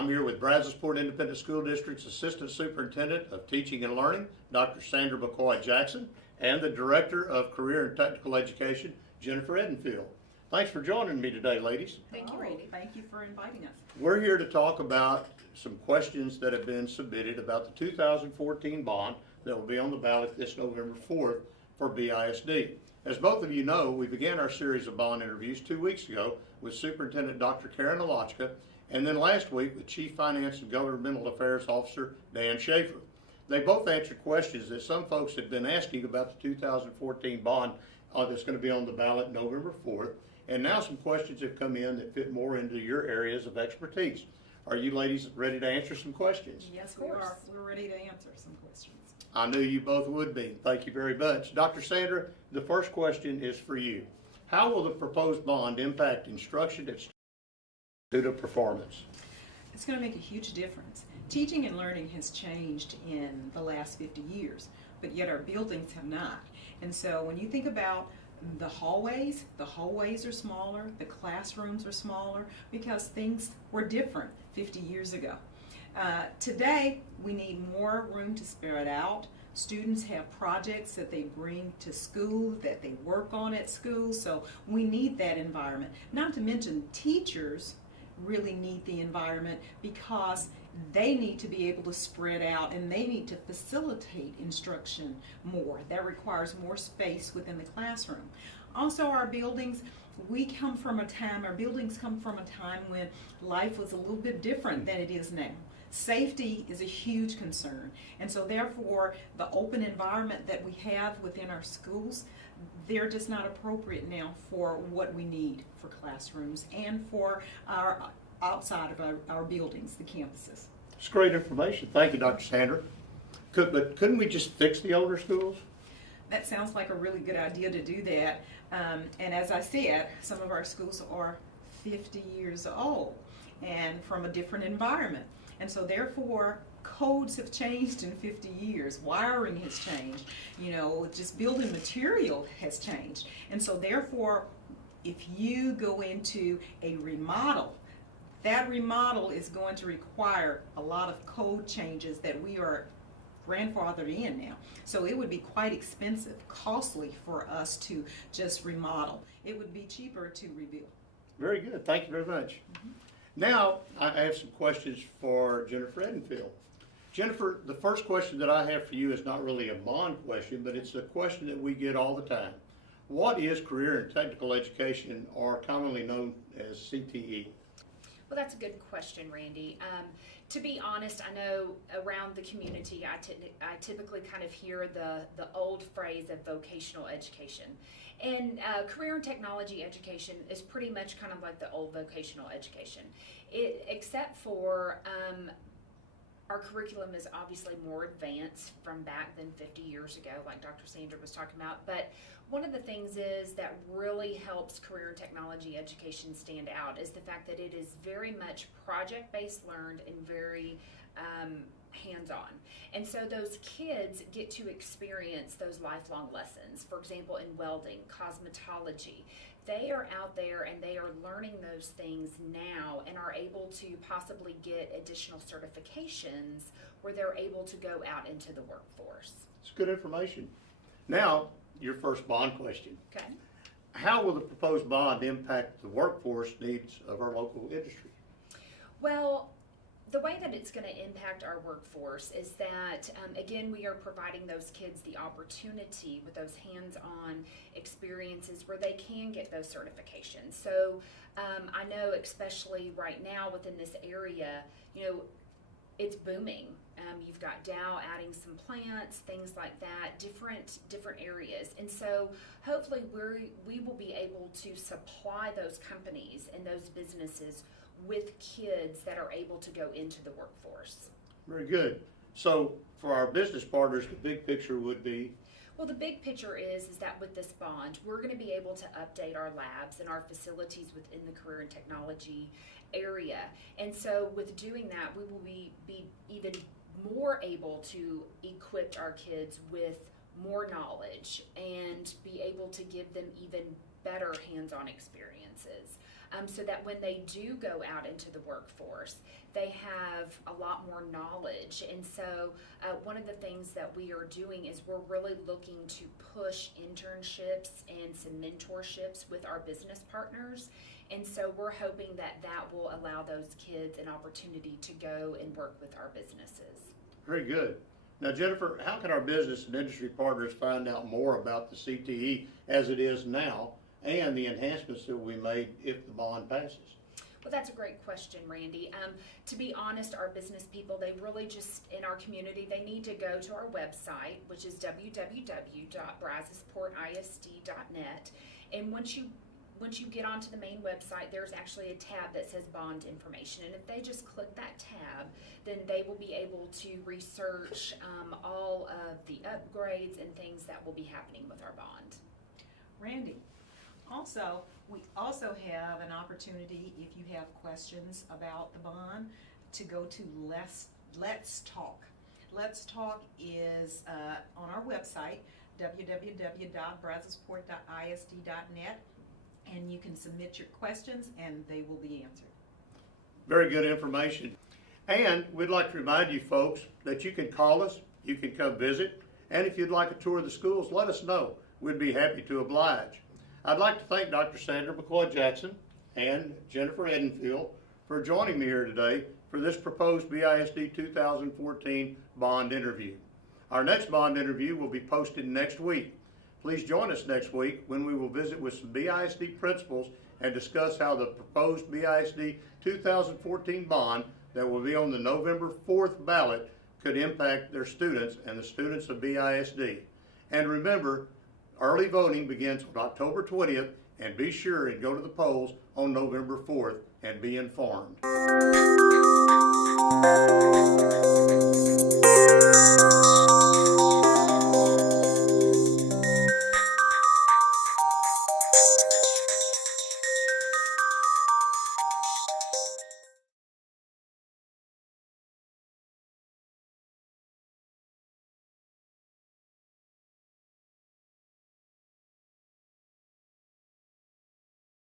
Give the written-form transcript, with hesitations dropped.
I'm here with Brazosport Independent School District's Assistant Superintendent of Teaching and Learning, Dr. Sandra McCoy-Jackson, and the Director of Career and Technical Education, Jennifer Edenfield. Thanks for joining me today, ladies. Thank you, Randy. Thank you for inviting us. We're here to talk about some questions that have been submitted about the 2014 bond that will be on the ballot this November 4th for BISD. As both of you know, we began our series of bond interviews 2 weeks ago with Superintendent Dr. Karen Alachka, and then last week with Chief Finance and Governmental Affairs Officer Dan Schaefer. They both answered questions that some folks had been asking about the 2014 bond that's going to be on the ballot November 4th, and now some questions have come in that fit more into your areas of expertise. Are you ladies ready to answer some questions? Yes, we are. We're ready to answer some questions. I knew you both would be. Thank you very much. Dr. Sandra, the first question is for you. How will the proposed bond impact instruction at student performance? It's going to make a huge difference. Teaching and learning has changed in the last 50 years, but yet our buildings have not. And so when you think about the hallways are smaller, the classrooms are smaller, because things were different 50 years ago. Today, we need more room to spread out. Students have projects that they bring to school, that they work on at school, so we need that environment. Not to mention, teachers really need the environment because they need to be able to spread out and they need to facilitate instruction more. That requires more space within the classroom. Also, our buildings, our buildings come from a time when life was a little bit different than it is now. Safety is a huge concern, and so therefore the open environment that we have within our schools, they're just not appropriate now for what we need for classrooms and for our outside of our buildings, the campuses. It's great information. Thank you, Dr. Sandra. But couldn't we just fix the older schools? That sounds like a really good idea to do that. And as I said, some of our schools are 50 years old and from a different environment. And so therefore, codes have changed in 50 years. Wiring has changed. You know, just building material has changed. And so therefore, if you go into a remodel, that remodel is going to require a lot of code changes that we are grandfathered in now. So it would be quite expensive, costly for us to just remodel. It would be cheaper to rebuild. Very good. Thank you very much. Now, I have some questions for Jennifer Edenfield. Jennifer, the first question that I have for you is not really a bond question, but it's a question that we get all the time. What is career and technical education, or commonly known as CTE? Well, that's a good question, Randy. To be honest, I know around the community, I typically kind of hear the old phrase of vocational education. And career and technology education is pretty much kind of like the old vocational education. Except for our curriculum is obviously more advanced from back than 50 years ago, like Dr. Sandra was talking about. But one of the things is that really helps career and technology education stand out is the fact that it is very much project-based learned and very hands-on. And so those kids get to experience those lifelong lessons. For example, in welding, cosmetology, they are out there and they are learning those things now and are able to possibly get additional certifications where they're able to go out into the workforce. It's good information. Now, your first bond question. Okay. How will the proposed bond impact the workforce needs of our local industry? Well, the way that it's going to impact our workforce is that, again, we are providing those kids the opportunity with those hands-on experiences where they can get those certifications. So I know especially right now within this area, you know, it's booming. You've got Dow adding some plants, things like that, different areas. And so hopefully we will be able to supply those companies and those businesses with kids that are able to go into the workforce. Very good. So for our business partners, the big picture would be? Well, the big picture is that with this bond, we're going to be able to update our labs and our facilities within the career and technology area. And so with doing that, we will be even more able to equip our kids with more knowledge and be able to give them even better hands-on experiences. so that when they do go out into the workforce, they have a lot more knowledge. And so one of the things that we are doing is we're really looking to push internships and some mentorships with our business partners. And so we're hoping that that will allow those kids an opportunity to go and work with our businesses. Very good. Now, Jennifer, how can our business and industry partners find out more about the CTE as it is now and the enhancements that we made if the bond passes? Well, that's a great question, Randy. To be honest, our business people, they really just, in our community, they need to go to our website, which is www.brazosportisd.net. And once you get onto the main website, there's actually a tab that says bond information. And if they just click that tab, then they will be able to research all of the upgrades and things that will be happening with our bond. Randy, also, we also have an opportunity, if you have questions about the bond, to go to Let's Talk. Let's Talk is on our website, www.brazosport.isd.net, and you can submit your questions and they will be answered. Very good information. And we'd like to remind you folks that you can call us, you can come visit, and if you'd like a tour of the schools, let us know. We'd be happy to oblige. I'd like to thank Dr. Sandra McCoy-Jackson and Jennifer Edenfield for joining me here today for this proposed BISD 2014 bond interview. Our next bond interview will be posted next week. Please join us next week when we will visit with some BISD principals and discuss how the proposed BISD 2014 bond that will be on the November 4th ballot could impact their students and the students of BISD. And remember, early voting begins on October 20th, and be sure and go to the polls on November 4th and be informed.